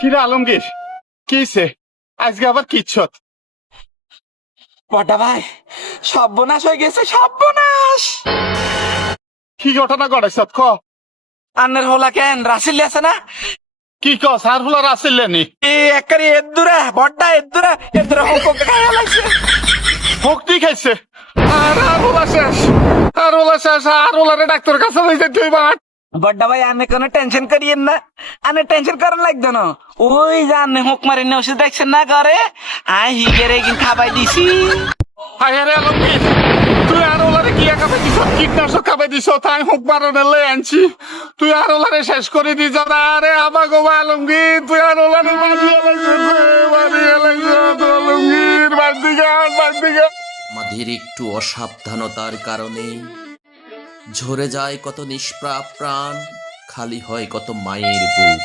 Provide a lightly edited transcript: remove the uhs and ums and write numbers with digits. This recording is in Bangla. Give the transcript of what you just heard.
কিরে আলমগীর, কিছে আজকে আবার কিচ্ছত? বড়া ভাই, সর্বনাশ হয়ে গেছে, সর্বনাশ। কি ঘটনা ঘটাইছ ক? আন্নের হোলা কেন রাসিল আছে না? কি ক সারফুলার আসিলেনি? একারি এদুরা বড়া এদুরা হোক খাইয়া লাগছে। ভক্তি খাইছে আর ওলা শেষ, আর ওলারে ডাক্তার কাছে লই যাই তুই বাট। বড়া ভাই, আনে কোনো টেনশন করিয়েন না, আনে টেনশন করার লাগতো না। ওই যে আনে হোক মারি না ওষুধ দেখছেন না করে, আই হিগেরে কিন খাবাই দিছি। হায় রে আলমগীর, তুই আর ওলারে কি খাবে দিছ? কীটনাশক খাবে দিছ? তাই হোক বারণে লই আনছি, তুই আর ওলারে শেষ করে দিছ। আরে আমার গো আলমগীর, তুই আর ওলারে মারিয়ে লাগছ, আলমগীর বাদ দিকে। আমাদের একটু অসাবধানতার কারণে ঝরে যায় কত নিষ্প্রাপ প্রাণ, খালি হয় কত মায়ের বুক।